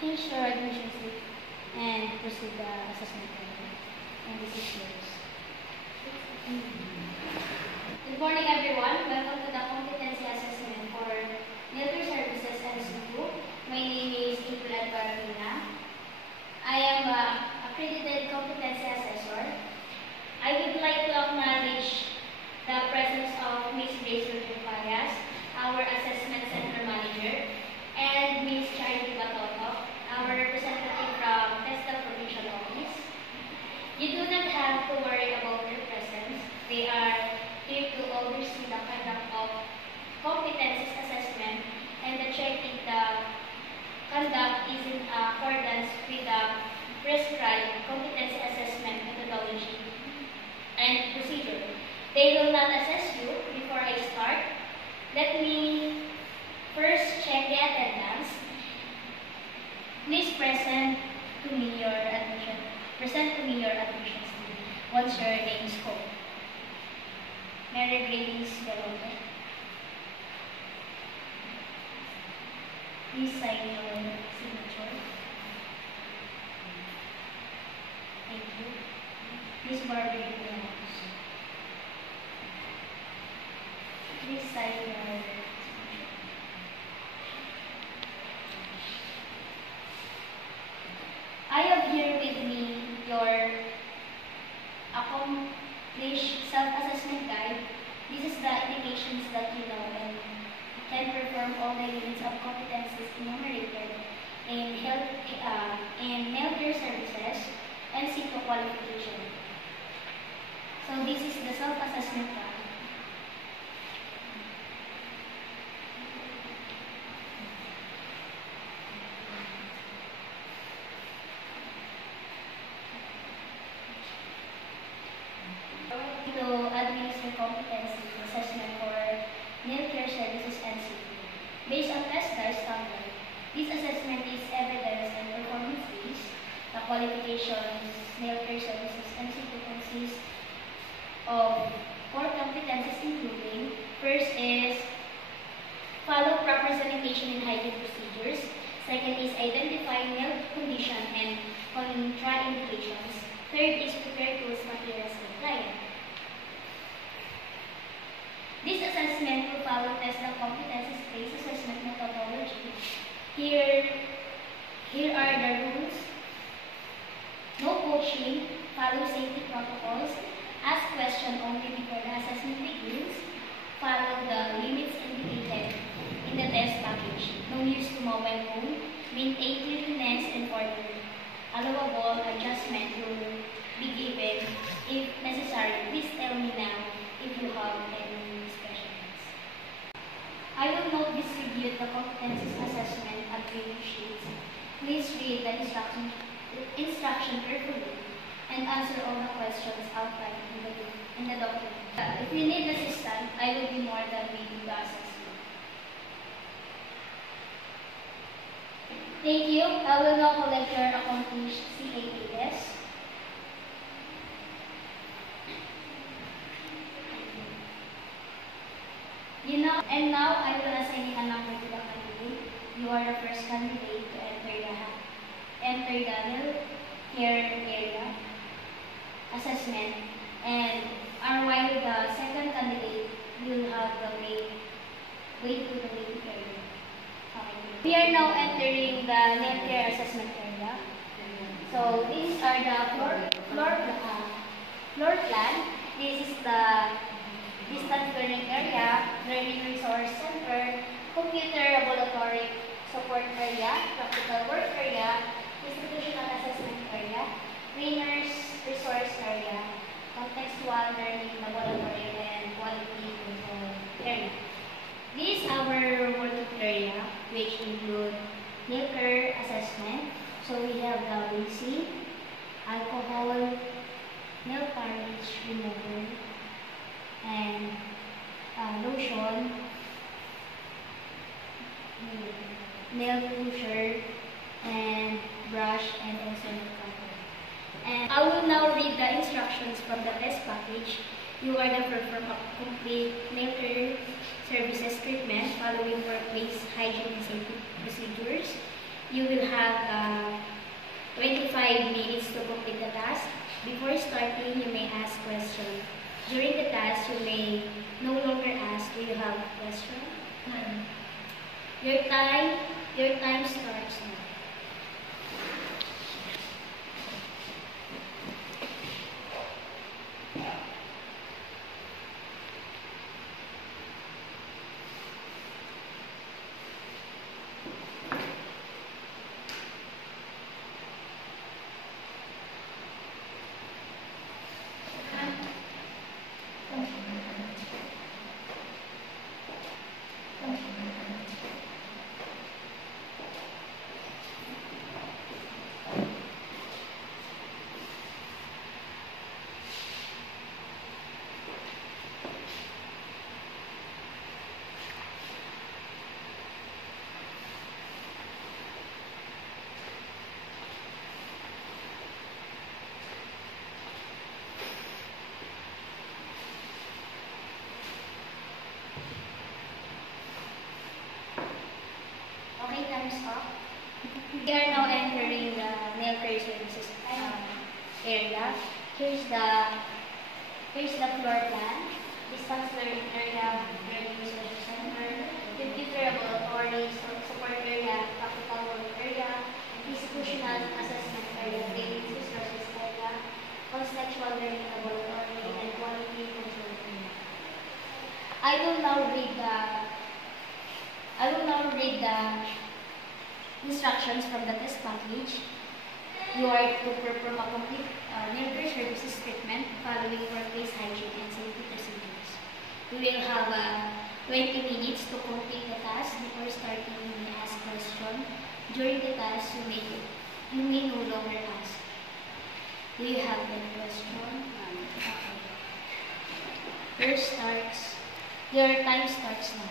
Finish your admission slip and proceed the assessment area. And this is yours. Good morning, everyone. Welcome to the competency assessment for Military Services NC2. My name is Nicolette Barabina. I am an accredited competency assessor. I would like to acknowledge the presence of Ms. Grace Rodriguez, our Assessment Center Manager, and Ms. Charity Batoto, our representative from TESDA Provincial Office. You do not have to worry about their presence. They are here to oversee the conduct of competencies assessment and to check if the conduct is in accordance with the prescribed competency assessment methodology and procedure. They will not assess you before I start. Let me first check the attendance. Please present to me your admission slip once your name is called. Mary Grace Velote. Please sign your signature. Thank you. Miss Barbie Ramos. Please sign your signature. I have here with me your accomplished self-assessment guide. This is the indications that you know and can perform all the units of competencies enumerated in healthcare services and NC2 qualification. So this is the self-assessment guide. To administer competency assessment for healthcare services NC2. Based on TESDA standard, this assessment is evidence and performance-based. The qualifications healthcare services NC2 consists of 4 competencies including: first is follow proper sanitation and hygiene procedures. Second is identify health condition and contraindications. Third is prepare tools, materials, and client. This assessment will follow TESDA competencies-based assessment methodology. Here are the rules. No coaching, follow safety protocols, ask question only before the assessment begins, follow the limits indicated in the test package. No use to mobile phone, maintain cleanliness and order. Allowable adjustment will be given if necessary. Please tell me now if you have any special needs. I will not distribute the competencies assessment agreement sheets. Please read the instruction carefully and answer all the questions outlined in the document. If you need assistance, I will be more than willing to assist you. Thank you. I will now collect your accomplished CAPS. And now I will assign a number to the candidate. You are the first candidate to enter the healthcare area assessment, and while the second candidate will have the way to the waiting area. We are now entering the healthcare assessment area. So these are the floor plan. This is the distance learning area, learning resource center, computer laboratory support area, practical work area, institutional assessment area, trainers resource area, contextual learning laboratory, and quality control area. This is our working area, which include healthcare assessment. So we have the BC, alcohol, nail polish remover, and lotion, nail pusher, and brush, and also nail cutter. And I will now read the instructions from the test package. You are the perform of complete nail care services treatment following workplace hygiene and safety procedures. You will have 25 minutes to complete the task. Before starting, you may ask questions. During the task, you may no longer ask, do you have a question? Your time starts now. Okay, time's up. We are now entering the nail care services area. Here's the floor plan. Distance learning area, learning research center, computer laboratory, support area, capital work area, institutional assessment area, training resources area, contextual learning laboratory, and quality control area. I will now read the instructions from the test package. You are to perform a complete nail care services treatment following workplace hygiene and safety procedures. You will have 20 minutes to complete the task. Before starting, you may ask questions. During the task, you may no longer ask. Do you have any question? Okay. Your time starts now.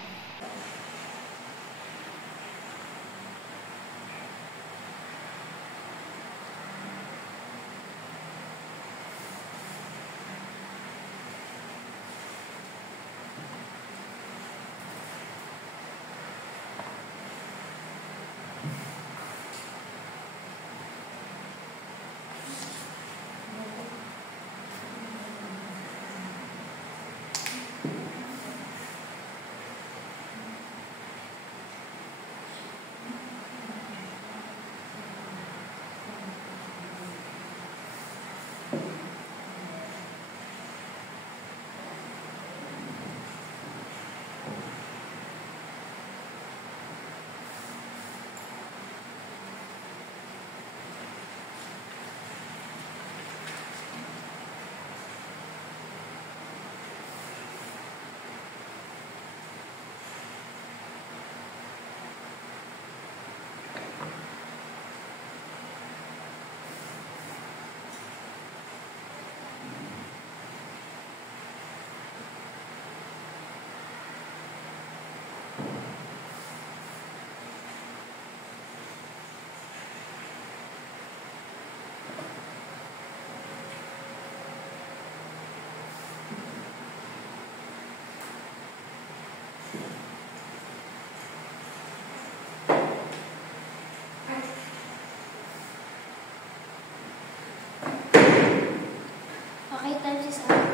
Okay, time is up.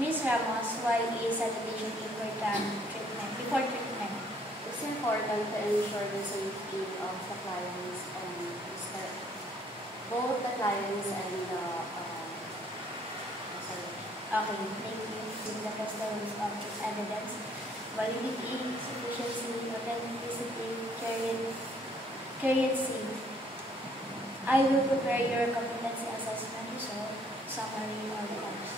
Ms. Ramos, why is sanitation important before treatment? It's important to ensure the safety of the clients, both the clients and the Okay, thank you. In the customs of this evidence, validity, sufficiency, authenticity, currency. I will prepare your competency assessment result, summary, or the course.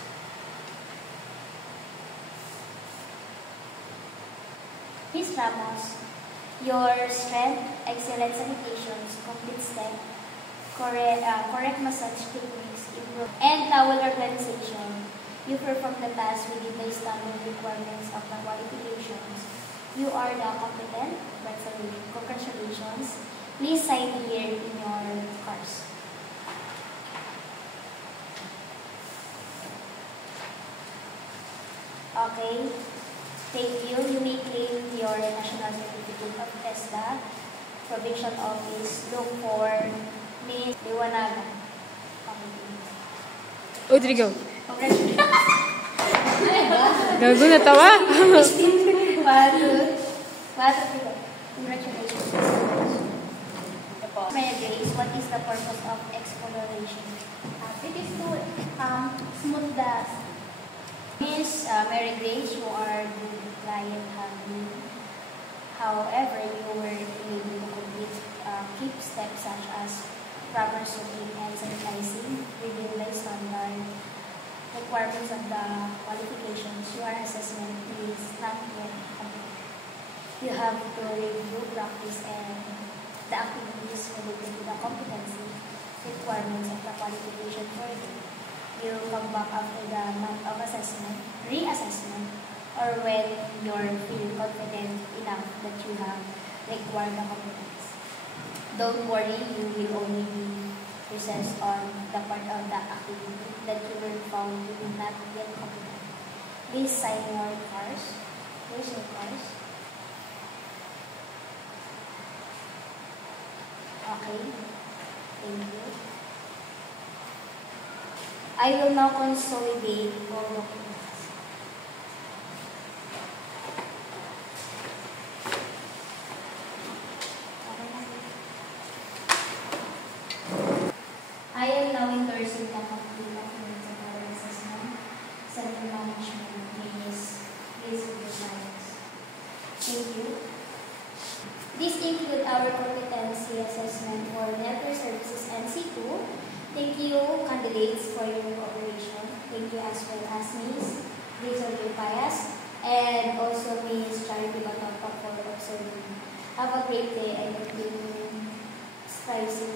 Ms. Ramos, your strength, excellent sanitations, complete step, correct massage techniques, and towel organization. You perform the task within the standard requirements of the qualifications. You are now competent. Congratulations. Please sign here in your course. Okay. Thank you. You may claim your national certificate of TESDA. Provincial Office, look for Miss Liwanaga. Rodrigo. Congratulations. Gago na tawa. Congratulations. Mary Grace, what is the purpose of exploration? It is to smooth the Miss Mary Grace, you are the client handling. However, you were able to complete key steps such as proper soaping and sanitizing within the standard requirements of the qualifications. Your assessment is not yet complete. You have to review, practice, and the activities related to the competency requirements of the qualification further. You come back after the month of assessment, reassessment, or when you're feeling confident enough that you have required the competence. Don't worry, you will only be assessed on the part of the activity that you were found to be not yet competent. Please sign your cards. Here's your cards. Okay. Thank you. I will now consolidate all documents. I am now endorsing the complete documents of our assessment. Center management, please with your clients. Thank you. This includes our competency assessment for network services NC2. Thank you, candidates, for your cooperation. Thank you as well as Ms. Rizal Payas and also Ms. Charity Batapa for observing. Have a great day and continue striving